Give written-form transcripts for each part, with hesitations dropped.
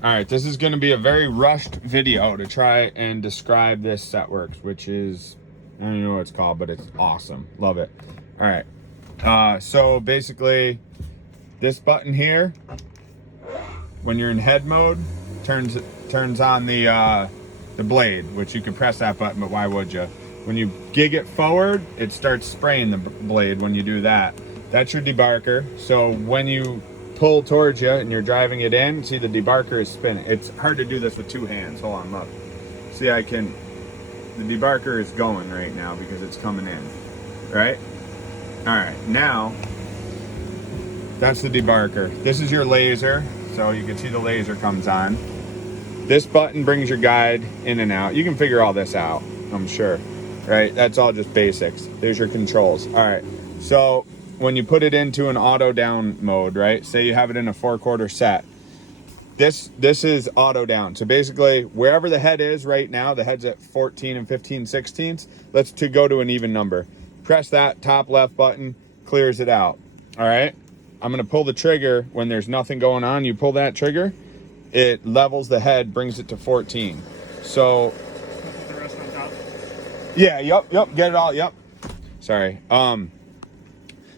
All right, this is going to be a very rushed video to try and describe this Setworks, which is, I don't know what it's called, but it's awesome. Love it. All right, so basically this button here, when you're in head mode, turns on the blade, which you can press that button, but why would you? When you gig it forward, it starts spraying the blade when you do that. That's your debarker. So when you pull towards you and you're driving it in, see the debarker is spinning. It's hard to do this with two hands. Hold on, look. See, the debarker is going right now because it's coming in, right? All right, now, that's the debarker. This is your laser, so you can see the laser comes on. This button brings your guide in and out. You can figure all this out, I'm sure, right? That's all just basics. There's your controls. All right, so when you put it into an auto down mode, right? Say you have it in a 4/4 set. This is auto down. So basically, wherever the head is right now, the head's at 14 and 15/16. Let's go to an even number. Press that top left button, clears it out. All right. I'm gonna pull the trigger when there's nothing going on. You pull that trigger, it levels the head, brings it to 14. So. The rest on top. Yeah. Yep. Get it all. Yep. Sorry.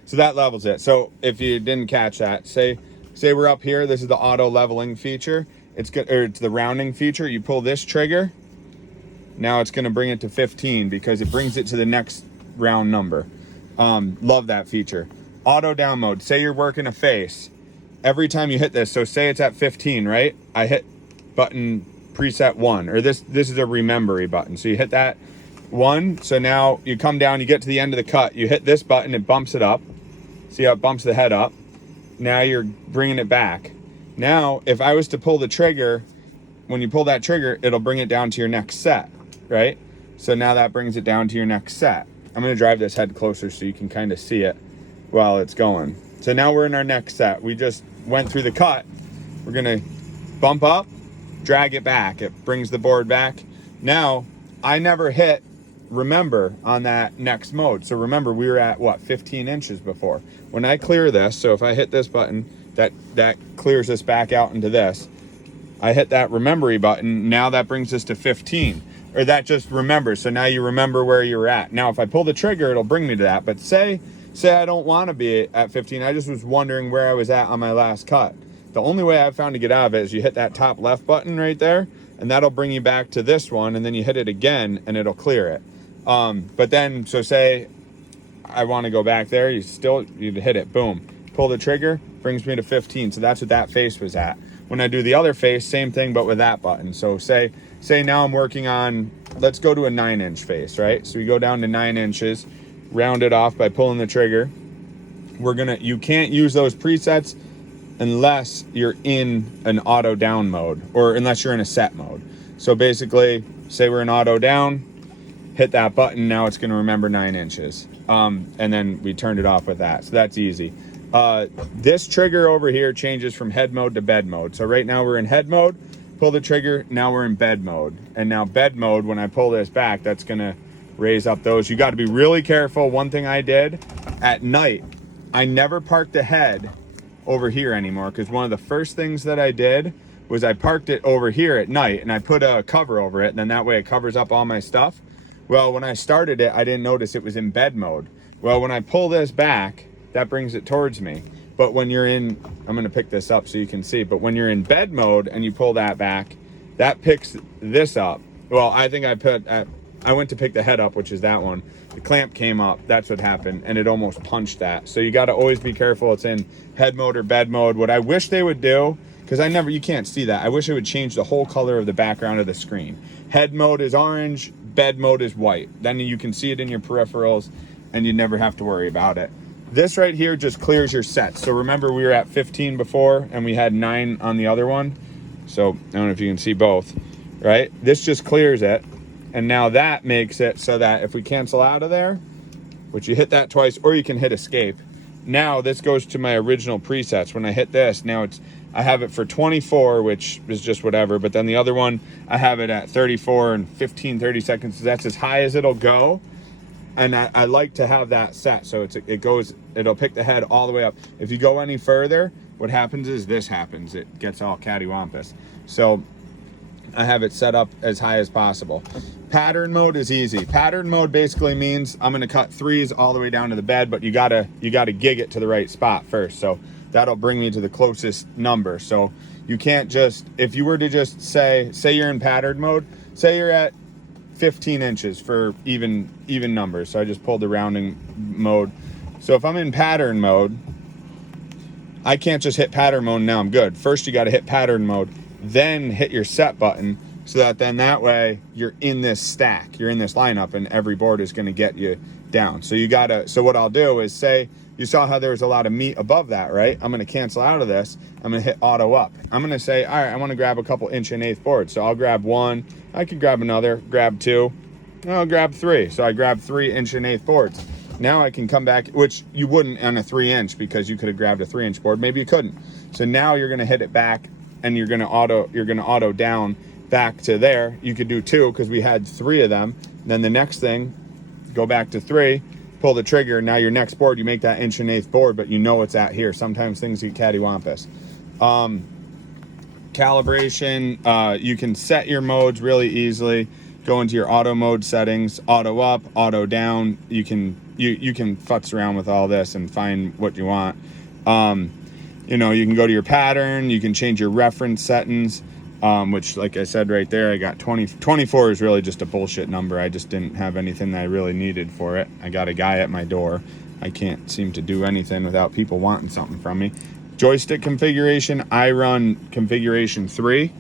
So that levels it. So if you didn't catch that, say we're up here, this is the auto leveling feature. It's good, or it's the rounding feature. You pull this trigger, now it's gonna bring it to 15 because it brings it to the next round number. Love that feature. Auto down mode, say you're working a face. Every time you hit this, so say it's at 15, right? I hit button preset 1, or this is a remembery button. So you hit that 1, so now you come down, you get to the end of the cut, you hit this button, it bumps it up. See how it bumps the head up? Now you're bringing it back. Now, if I was to pull the trigger, when you pull that trigger, it'll bring it down to your next set, right? So now that brings it down to your next set. I'm gonna drive this head closer so you can kind of see it while it's going. So now we're in our next set. We just went through the cut. We're gonna bump up, drag it back. It brings the board back. Now, I never hit remember on that next mode. So remember, we were at what, 15 inches before. When I clear this, so if I hit this button, that clears this back out into this. I hit that remembery button, now that brings us to 15, or that just remembers. So now you remember where you're at. Now if I pull the trigger, it'll bring me to that. But say I don't want to be at 15, I just was wondering where I was at on my last cut. The only way I've found to get out of it is you hit that top left button right there, and that'll bring you back to this one, and then you hit it again and it'll clear it. But then, so say I want to go back there, you hit it, boom, pull the trigger, brings me to 15. So that's what that face was at. When I do the other face, same thing, but with that button. So say now I'm working on, let's go to a 9-inch face, right? So we go down to 9 inches, round it off by pulling the trigger. You can't use those presets unless you're in an auto down mode, or unless you're in a set mode. So basically, say we're in auto down, hit that button, now it's going to remember 9 inches. And then we turned it off with that. So that's easy. This trigger over here changes from head mode to bed mode. So right now we're in head mode, pull the trigger, now we're in bed mode. And now bed mode, when I pull this back, that's going to raise up those. You got to be really careful. One thing I did at night, I never parked the head over here anymore, because one of the first things that I did was I parked it over here at night and I put a cover over it, and then that way it covers up all my stuff. Well, when I started it, I didn't notice it was in bed mode. Well, when I pull this back, that brings it towards me. But when you're in, I'm gonna pick this up so you can see, but when you're in bed mode and you pull that back, that picks this up. Well, I think I went to pick the head up, which is that one. The clamp came up, that's what happened, and it almost punched that. So you gotta always be careful it's in head mode or bed mode. What I wish they would do, because you can't see that, I wish it would change the whole color of the background of the screen. Head mode is orange, bed mode is white. Then you can see it in your peripherals and you never have to worry about it. This right here just clears your sets. So remember, we were at 15 before and we had 9 on the other one. So I don't know if you can see both, right? This just clears it. And now that makes it so that if we cancel out of there, which you hit that twice, or you can hit escape. Now this goes to my original presets. When I hit this, now I have it for 24, which is just whatever. But then the other one, I have it at 34 and 30 seconds. So that's as high as it'll go. And I like to have that set. So it'll pick the head all the way up. If you go any further, what happens is this happens. It gets all cattywampus. So I have it set up as high as possible. Pattern mode is easy. Pattern mode basically means I'm gonna cut 3s all the way down to the bed, but you gotta gig it to the right spot first. So that'll bring me to the closest number. So you can't just, if you were to just say you're in pattern mode, say you're at 15 inches for even numbers. So I just pulled the rounding mode. So if I'm in pattern mode, I can't just hit pattern mode and now I'm good. First you gotta hit pattern mode, then hit your set button, so that then that way you're in this stack, you're in this lineup, and every board is gonna get you down. So you gotta, so what I'll do is, say you saw how there was a lot of meat above that, right? I'm gonna cancel out of this, I'm gonna hit auto up. I'm gonna say, all right, I wanna grab a couple 1 1/8 boards. So I'll grab 1, I could grab another, grab 2, I'll grab 3. So I grab 3 1 1/8 boards. Now I can come back, which you wouldn't on a 3-inch, because you could have grabbed a 3-inch board, maybe you couldn't. So now you're gonna hit it back, and you're gonna auto down back to there. You could do 2 because we had 3 of them. Then the next thing, go back to 3, pull the trigger. Now your next board, you make that 1 1/8 board, but you know it's at here. Sometimes things get cattywampus. Calibration, you can set your modes really easily. Go into your auto mode settings, auto up, auto down. You can futz around with all this and find what you want. You know, you can go to your pattern, you can change your reference settings, which, like I said right there, I got 24 is really just a bullshit number. I just didn't have anything that I really needed for it. I got a guy at my door. I can't seem to do anything without people wanting something from me. Joystick configuration, I run configuration 3.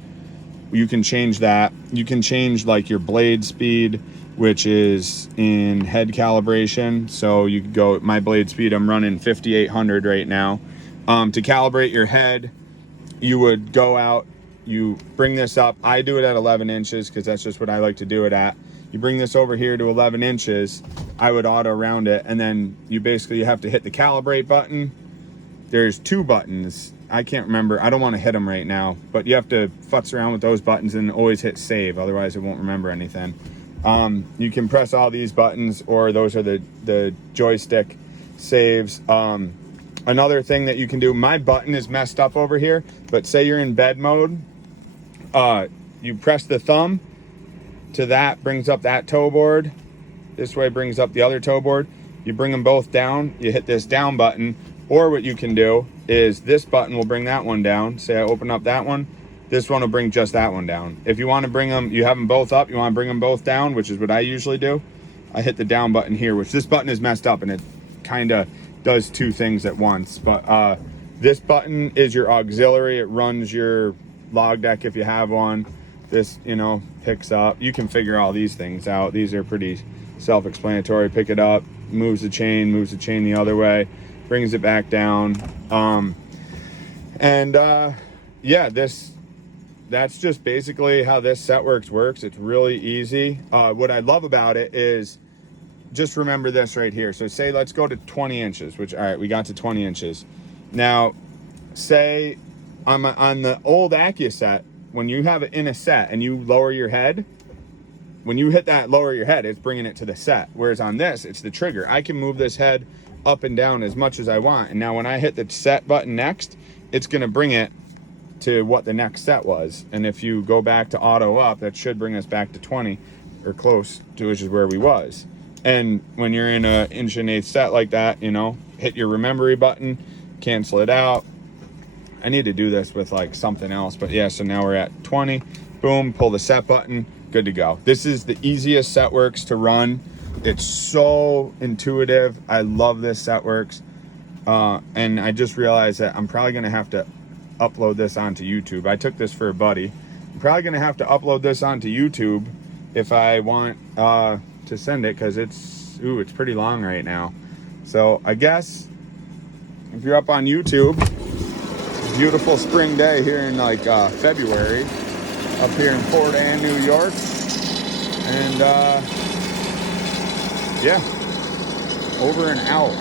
You can change that. You can change like your blade speed, which is in head calibration. So you could go, my blade speed, I'm running 5,800 right now. To calibrate your head, you would go out, you bring this up. I do it at 11 inches because that's just what I like to do it at. You bring this over here to 11 inches, I would auto round it, and then you basically have to hit the calibrate button. There's 2 buttons. I can't remember. I don't want to hit them right now, but you have to futz around with those buttons and always hit save. Otherwise it won't remember anything. You can press all these buttons, or those are the joystick saves. Another thing that you can do, my button is messed up over here, but say you're in bed mode, you press the thumb to that, brings up that toe board. This way brings up the other toe board. You bring them both down, you hit this down button, or what you can do is this button will bring that one down. Say I open up that one, this one will bring just that one down. If you want to bring them, you have them both up, you want to bring them both down, which is what I usually do, I hit the down button here, which this button is messed up and it kind of does 2 things at once. But this button is your auxiliary. It runs your log deck if you have one. This, you know, picks up. You can figure all these things out. These are pretty self-explanatory. Pick it up, moves the chain the other way, brings it back down. Yeah, that's just basically how this Setworks works. It's really easy. What I love about it is, just remember this right here. So say let's go to 20 inches, which, all right, we got to 20 inches. Now, say on the old AccuSet, when you have it in a set and you lower your head, when you hit that lower your head, it's bringing it to the set. Whereas on this, it's the trigger. I can move this head up and down as much as I want. And now when I hit the set button next, it's gonna bring it to what the next set was. And if you go back to auto up, that should bring us back to 20 or close to, which is where we was. And when you're in a 1 1/8 set like that, you know, hit your remembery button, cancel it out. I need to do this with like something else, but yeah, so now we're at 20, boom, pull the set button, good to go. This is the easiest Setworks to run. It's so intuitive. I love this Setworks. And I just realized that I'm probably gonna have to upload this onto YouTube. I took this for a buddy. I'm probably gonna have to upload this onto YouTube if I want to send it, because it's pretty long right now. So I guess if you're up on YouTube, beautiful spring day here in like February up here in Florida and New York, and yeah, over and out.